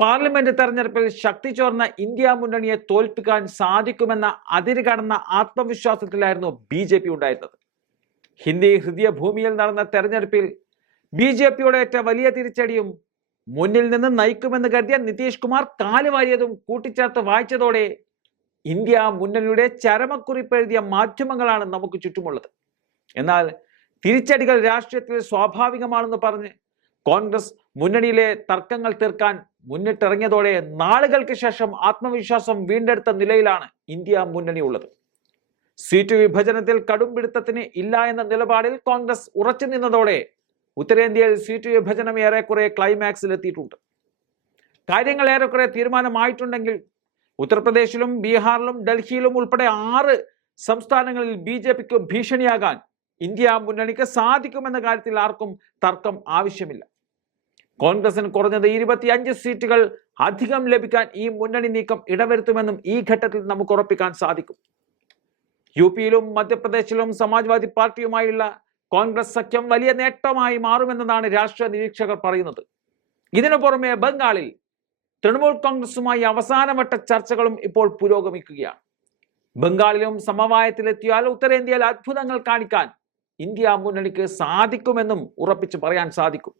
Parliament തെരഞ്ഞെടുപ്പിൽ ശക്തി ചോർന്ന India മുന്നണിയെ തോൽപ്പിക്കാൻ സാധിക്കുമെന്ന അതിര് കടന്ന ആത്മവിശ്വാസത്തിലായിരുന്നു ബി ജെ പി ഉണ്ടായിരുന്നത്. ഹിന്ദി ഹൃദയഭൂമിയിൽ നടന്ന തെരഞ്ഞെടുപ്പിൽ ബി ജെ പിയുടെ ഏറ്റ വലിയ തിരിച്ചടിയും മുന്നിൽ നിന്ന് നയിക്കുമെന്ന് കരുതിയ നിതീഷ് കുമാർ കാലുവാരിയതും കൂട്ടിച്ചേർത്ത് വായിച്ചതോടെ ഇന്ത്യ മുന്നണിയുടെ ചരമക്കുറിപ്പ് എഴുതിയ മാധ്യമങ്ങളാണ് നമുക്ക് ചുറ്റുമുള്ളത്. എന്നാൽ തിരിച്ചടികൾ രാഷ്ട്രീയത്തിൽ സ്വാഭാവികമാണെന്ന് പറഞ്ഞ് കോൺഗ്രസ് മുന്നണിയിലെ തർക്കങ്ങൾ തീർക്കാൻ മുന്നിട്ടിറങ്ങിയതോടെ നാളുകൾക്ക് ശേഷം ആത്മവിശ്വാസം വീണ്ടെടുത്ത നിലയിലാണ് ഇന്ത്യ മുന്നണി ഉള്ളത്. സീറ്റ് വിഭജനത്തിൽ കടും പിടുത്തത്തിന് ഇല്ല എന്ന നിലപാടിൽ കോൺഗ്രസ് ഉറച്ചു നിന്നതോടെ ഉത്തരേന്ത്യയിൽ സീറ്റ് വിഭജനം ഏറെക്കുറെ ക്ലൈമാക്സിലെത്തിയിട്ടുണ്ട്. കാര്യങ്ങൾ ഏറെക്കുറെ തീരുമാനമായിട്ടുണ്ടെങ്കിൽ ഉത്തർപ്രദേശിലും ബീഹാറിലും ഡൽഹിയിലും ഉൾപ്പെടെ ആറ് സംസ്ഥാനങ്ങളിൽ ബി ജെ പിക്ക് ഭീഷണിയാകാൻ ഇന്ത്യ മുന്നണിക്ക് സാധിക്കുമെന്ന കാര്യത്തിൽ ആർക്കും തർക്കം ആവശ്യമില്ല. കോൺഗ്രസിന് കുറഞ്ഞത് ഇരുപത്തിയഞ്ച് സീറ്റുകൾ അധികം ലഭിക്കാൻ ഈ മുന്നണി നീക്കം ഇടവരുത്തുമെന്നും ഈ ഘട്ടത്തിൽ നമുക്ക് ഉറപ്പിക്കാൻ സാധിക്കും. യു പിയിലും മധ്യപ്രദേശിലും സമാജ്വാദി പാർട്ടിയുമായുള്ള കോൺഗ്രസ് സഖ്യം വലിയ നേട്ടമായി മാറുമെന്നതാണ് രാഷ്ട്രീയ നിരീക്ഷകർ പറയുന്നത്. ഇതിനു പുറമെ ബംഗാളിൽ തൃണമൂൽ കോൺഗ്രസുമായി അവസാനവട്ട ചർച്ചകളും ഇപ്പോൾ പുരോഗമിക്കുകയാണ്. ബംഗാളിലും സമവായത്തിലെത്തിയാൽ ഉത്തരേന്ത്യയിൽ അത്ഭുതങ്ങൾ കാണിക്കാൻ ഇന്ത്യ മുന്നണിക്ക് സാധിക്കുമെന്നും ഉറപ്പിച്ചു പറയാൻ സാധിക്കും.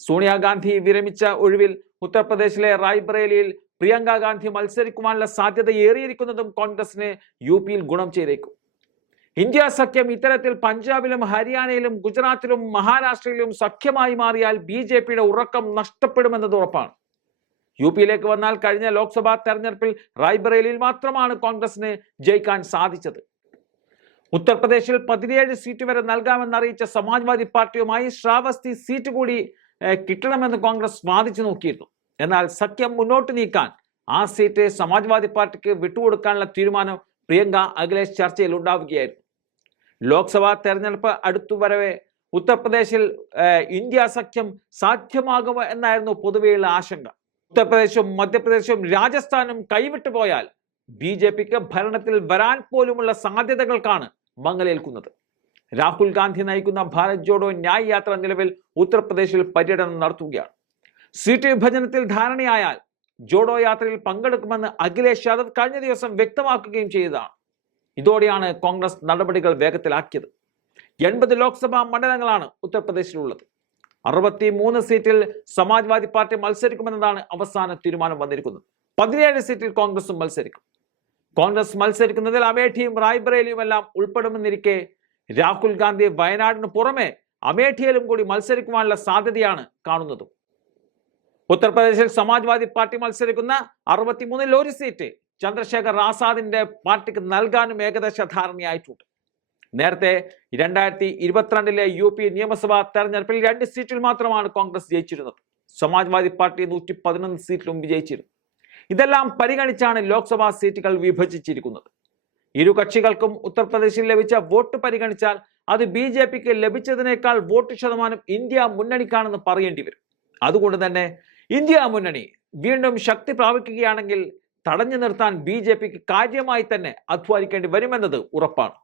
സോണിയാഗാന്ധി വിരമിച്ച ഒഴിവിൽ ഉത്തർപ്രദേശിലെ റായ്ബറേലിയിൽ പ്രിയങ്ക ഗാന്ധി മത്സരിക്കുവാനുള്ള സാധ്യത ഏറിയിരിക്കുന്നതും കോൺഗ്രസിന് യു പിയിൽ ഗുണം ചെയ്തേക്കും. ഇന്ത്യ സഖ്യം ഇത്തരത്തിൽ പഞ്ചാബിലും ഹരിയാനയിലും ഗുജറാത്തിലും മഹാരാഷ്ട്രയിലും സഖ്യമായി മാറിയാൽ ബി ജെ പിയുടെ ഉറക്കം നഷ്ടപ്പെടുമെന്നത് ഉറപ്പാണ്. യു പിയിലേക്ക് വന്നാൽ കഴിഞ്ഞ ലോക്സഭാ തെരഞ്ഞെടുപ്പിൽ റായ്ബറേലിയിൽ മാത്രമാണ് കോൺഗ്രസിന് ജയിക്കാൻ സാധിച്ചത്. ഉത്തർപ്രദേശിൽ പതിനേഴ് സീറ്റ് വരെ നൽകാമെന്ന് അറിയിച്ച സമാജ്വാദി പാർട്ടിയുമായി ശ്രാവസ്തി സീറ്റ് കൂടി കിട്ടണമെന്ന് കോൺഗ്രസ് വാദിച്ചു നോക്കിയിരുന്നു. എന്നാൽ സഖ്യം മുന്നോട്ട് നീക്കാൻ ആ സീറ്റ് സമാജ്വാദി പാർട്ടിക്ക് വിട്ടുകൊടുക്കാനുള്ള തീരുമാനം പ്രിയങ്ക അഖിലേഷ് ചർച്ചയിൽ ഉണ്ടാവുകയായിരുന്നു. ലോക്സഭാ തെരഞ്ഞെടുപ്പ് അടുത്തു വരവെ ഉത്തർപ്രദേശിൽ ഇന്ത്യ സഖ്യം സാധ്യമാകുമോ എന്നായിരുന്നു പൊതുവെയുള്ള ആശങ്ക. ഉത്തർപ്രദേശും മധ്യപ്രദേശും രാജസ്ഥാനും കൈവിട്ടു പോയാൽ ബി ജെ പിക്ക് ഭരണത്തിൽ വരാൻ പോലുമുള്ള സാധ്യതകൾക്കാണ് മങ്ങലേൽക്കുന്നത് രാഹുൽ ഗാന്ധി നയിക്കുന്ന ഭാരത് ജോഡോ ന്യായ് യാത്ര നിലവിൽ ഉത്തർപ്രദേശിൽ പര്യടനം നടത്തുകയാണ്. സീറ്റ് വിഭജനത്തിൽ ധാരണയായാൽ ജോഡോ യാത്രയിൽ പങ്കെടുക്കുമെന്ന് അഖിലേഷ് യാദവ് കഴിഞ്ഞ ദിവസം വ്യക്തമാക്കുകയും ചെയ്തതാണ്. ഇതോടെയാണ് കോൺഗ്രസ് നടപടികൾ വേഗത്തിലാക്കിയത്. എൺപത് ലോക്സഭാ മണ്ഡലങ്ങളാണ് ഉത്തർപ്രദേശിലുള്ളത്. അറുപത്തി മൂന്ന് സീറ്റിൽ സമാജ്വാദി പാർട്ടി മത്സരിക്കുമെന്നതാണ് അവസാന തീരുമാനം വന്നിരിക്കുന്നത്. പതിനേഴ് സീറ്റിൽ കോൺഗ്രസും മത്സരിക്കും. കോൺഗ്രസ് മത്സരിക്കുന്നതിൽ അമേഠിയും റായ്ബറേലിയും എല്ലാം ഉൾപ്പെടുമെന്നിരിക്കെ രാഹുൽ ഗാന്ധി വയനാടിന് പുറമെ അമേഠിയിലും കൂടി മത്സരിക്കുവാനുള്ള സാധ്യതയാണ് കാണുന്നത്. ഉത്തർപ്രദേശിൽ സമാജ്വാദി പാർട്ടി മത്സരിക്കുന്ന അറുപത്തിമൂന്നിൽ ഒരു സീറ്റ് ചന്ദ്രശേഖർ ആസാദിന്റെ പാർട്ടിക്ക് നൽകാനും ഏകദേശ ധാരണയായിട്ടുണ്ട്. നേരത്തെ രണ്ടായിരത്തി ഇരുപത്തിരണ്ടിലെ യു പി നിയമസഭാ തെരഞ്ഞെടുപ്പിൽ രണ്ട് സീറ്റിൽ മാത്രമാണ് കോൺഗ്രസ് ജയിച്ചിരുന്നത്. സമാജ്വാദി പാർട്ടി നൂറ്റി പതിനൊന്ന് സീറ്റിലും വിജയിച്ചിരുന്നു. ഇതെല്ലാം പരിഗണിച്ചാണ് ലോക്സഭാ സീറ്റുകൾ വിഭജിച്ചിരിക്കുന്നത്. ഇരു കക്ഷികൾക്കും ഉത്തർപ്രദേശിൽ ലഭിച്ച വോട്ട് പരിഗണിച്ചാൽ അത് ബി ജെ പിക്ക് ലഭിച്ചതിനേക്കാൾ വോട്ട് ശതമാനം ഇന്ത്യ മുന്നണിക്കാണെന്ന് പറയേണ്ടി വരും. അതുകൊണ്ട് തന്നെ ഇന്ത്യ മുന്നണി വീണ്ടും ശക്തി പ്രാപിക്കുകയാണെങ്കിൽ തടഞ്ഞു നിർത്താൻ ബി കാര്യമായി തന്നെ അധ്വാനിക്കേണ്ടി വരുമെന്നത് ഉറപ്പാണ്.